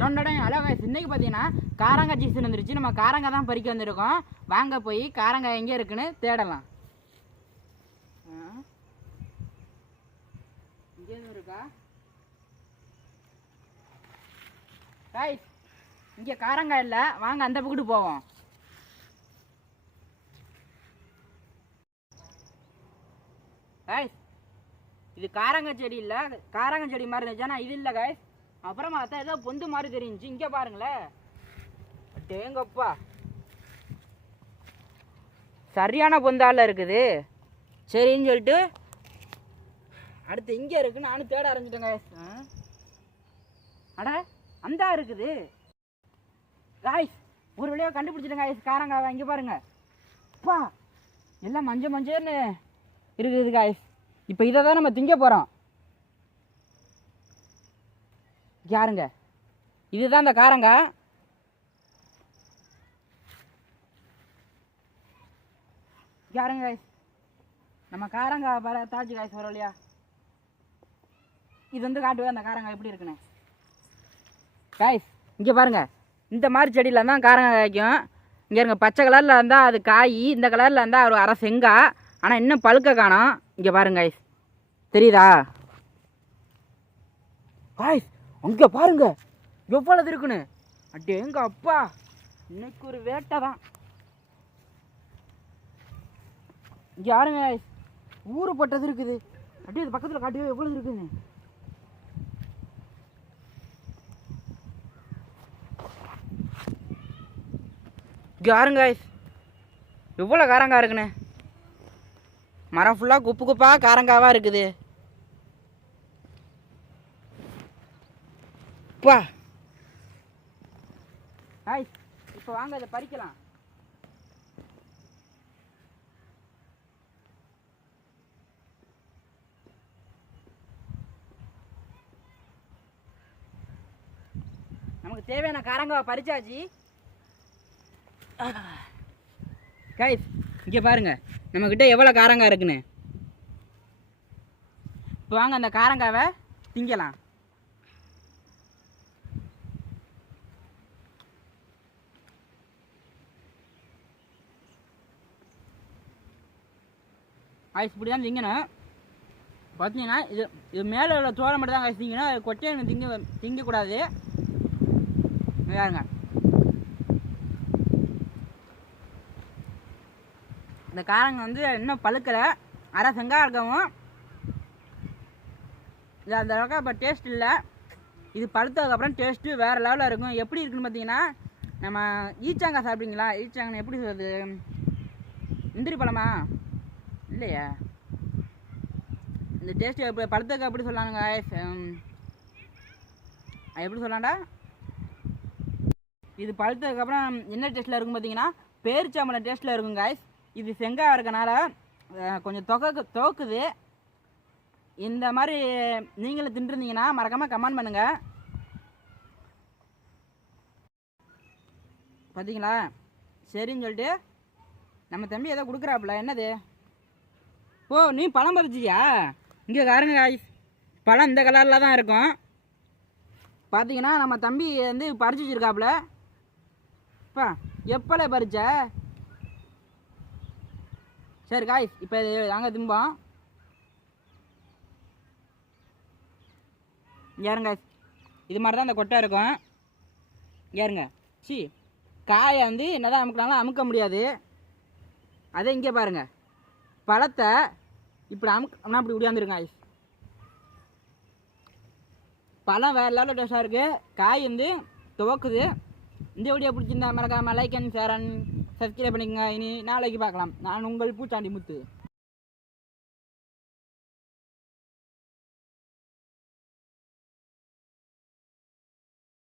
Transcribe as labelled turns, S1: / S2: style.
S1: தொண்டடம் hello guys இன்றைக்கி பார்த்தீங்கன்னா காரங்காய் season வந்துருச்சு. நம்ம காரங்காய் தான் பறிக்க வந்திருக்கோம். வாங்க போய் காரங்காய் எங்கே இருக்குன்னு தேடலாம். இங்கே இருக்கா? கைஸ் இங்கே காரங்காய் இல்லை. வாங்க அந்த பக்கத்து போவோம். கைஸ் இது காரங்காய் செடி இல்லை. காரங்காய் செடி மாதிரி இருந்துச்சு ஆனால் இது இல்லை கைஸ் அப்புறமா தான் ஏதோ பொந்து மாதிரி தெரிஞ்சு இங்கே பாருங்களேன். டேங்கப்பா சரியான பொந்தால இருக்குது. சரின்னு சொல்லிட்டு அடுத்து இங்கே இருக்குன்னு நானும் தேட ஆரம்பிச்சிட்டேங்க. அட அந்தா இருக்குது. காய்ஸ் ஒரு வழியாக கண்டுபிடிச்சிட்டேங்க ஐஸ் காரங்காய் இங்கே பாருங்க. அப்பா எல்லாம் மஞ்சள் மஞ்சள்னு இருக்குது காய்ஸ் இப்போ இதை தான் நம்ம திங்க போகிறோம் யாருங்க? இதுதான் இந்த காரங்காய் யாருங்க நம்ம காரங்காய் பர தாஜி காய்ஸ் வரும் இல்லையா? இது வந்து காட்டுவேன் அந்த காரங்காய் எப்படி இருக்குன்னு. காய்ஸ் இங்கே பாருங்க. இந்த மாதிரி செடியில் தான் காரங்காய் காய்க்கும். இங்கே இருங்க பச்சை கலரில் இருந்தால் அது காய் இந்த கலரில் இருந்தால் ஒரு அரை செங்காய் ஆனால் இன்னும் பழுக்க காணோம். இங்கே பாருங்க காய்ஸ் தெரியுதா? காய்ஸ் அங்கே பாருங்க. எவ்வளவு இருக்குன்னு? அட்டே எங்க அப்பா இன்னைக்கு ஒரு வேட்டை தான். இங்கே யாருங்க ஊறுப்பட்டது இருக்குது. அப்படியே இது பக்கத்தில் காட்டியோ எவ்வளோ இருக்குன்னு? இங்கே யாருங்க எவ்வளோ காரங்காய் இருக்குண்ணே மரம் ஃபுல்லாக குப்பு குப்பாக காரங்காவாக இருக்குது. அப்பா ஹாய் இப்போ வாங்க இதை பறிக்கலாம். நமக்கு தேவையான காரங்காவை பறிச்சாச்சு. கைஸ் இங்கே பாருங்க நம்மக்கிட்ட எவ்வளோ காரங்காய் இருக்குன்னு. இப்போ வாங்க அந்த காரங்காவை திங்கலாம். ஐஸ் இப்படி தான் திங்கணும். பார்த்தீங்கன்னா இது இது மேலே உள்ள தோலை மட்டும் தான் காய்ச்சி திங்கணும் கொட்டையை எனக்கு திங்க திங்கக்கூடாது. வேறுங்க இந்த காரங்க வந்து இன்னும் பழுக்கலை. அரை செங்காய் இருக்கவும். இது அந்த அளவுக்கு இப்போ டேஸ்ட் இல்லை. இது பழுத்ததுக்கப்புறம் டேஸ்ட்டு வேறு லெவலில் இருக்கும். எப்படி இருக்குன்னு பார்த்தீங்கன்னா நம்ம ஈச்சாங்காய் சாப்பிடுங்களா ஈச்சாங்கன்னு எப்படி சொல்கிறது முந்திரி பழமா? இல்லையா? இந்த டேஸ்ட் எப்படி பழத்துக்கு எப்படி சொல்லாங்க எப்படி சொல்லாண்டா? இது பழுத்ததுக்கப்புறம் என்ன டேஸ்ட்டில் இருக்கும் பார்த்தீங்கன்னா பேரிச்சாம்பழம் டேஸ்ட்டில் இருக்கும் காய்ஸ் இது செங்காய் இருக்கனால கொஞ்சம் தொகக்கு துவக்குது இந்த மாதிரி நீங்களும் தின்றுருந்தீங்கன்னா மறக்காமல் கமெண்ட் பண்ணுங்கள் பார்த்தீங்களா சரின்னு சொல்லிட்டு நம்ம தம்பி ஏதோ கொடுக்குறாப்புல என்னது? ஓ நீ பழம் பறிச்சியா இங்கே காருங்க காய்ஸ் பழம் இந்த கலரில் தான் இருக்கும். பார்த்தீங்கன்னா நம்ம தம்பி வந்து பறிச்சு வச்சிருக்காப்புல. இப்போ எப்பல பறிச்ச? சரி காய்ஸ் இப்போ இது திம்போம். ஏறுங்க இது மாதிரி தான் இந்த கொட்டை இருக்கும். ஏறுங்க சி காயை வந்து என்னதான் அமுக்கினாலும் அமுக்க முடியாது. அதே இங்கே பாருங்கள் பழத்தை இப்படி அமுக்கம்னா இப்படி உடையாந்துருங்க ஐஸ் பழம் வேறு லெவலில் டேஸ்ட்டாக இருக்குது காய் வந்து துவக்குது. இந்த வீடியோ பிடிச்சிருந்தா மறக்காமல் like and share and subscribe பண்ணிக்கோங்க. இனி நாளைக்கு பார்க்கலாம். நான் உங்கள் பூச்சாண்டி முத்து.